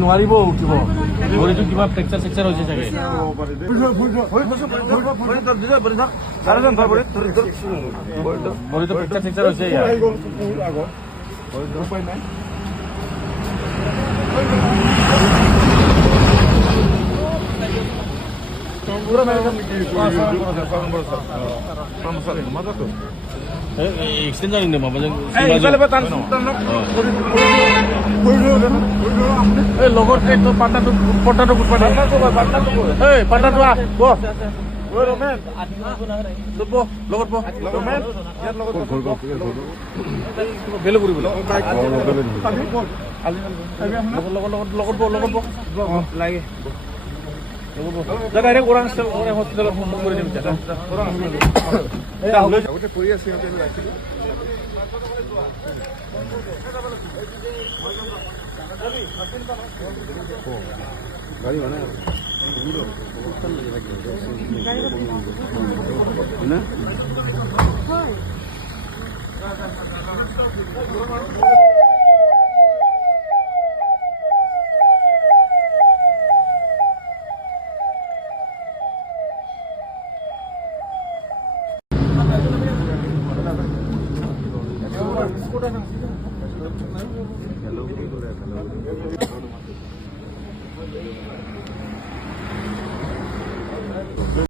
নোৱাৰিব উঠিব ভৰিটো কিবা ফ্ৰেকচাৰ চেকচাৰ হৈছে চাগে ভৰিটো ফ্ৰেকচাৰ চেকচাৰ হৈছে एक्सटेंड जाने माबाजों লগৰ তো পাটাটো পটাটো গুটপাটা এই পাটাটো আ বো ওই ৰমেন বো লগৰ বো ৰমেন ইয়াত লগৰ বেলে কৰিব লগৰ বো লাগে ডাইরেক্ট ওরাং হসপিটালে ফোন করে দিম ওটা পড়ি আছে ওটা রাখিলো গাড়ি মানে না হয়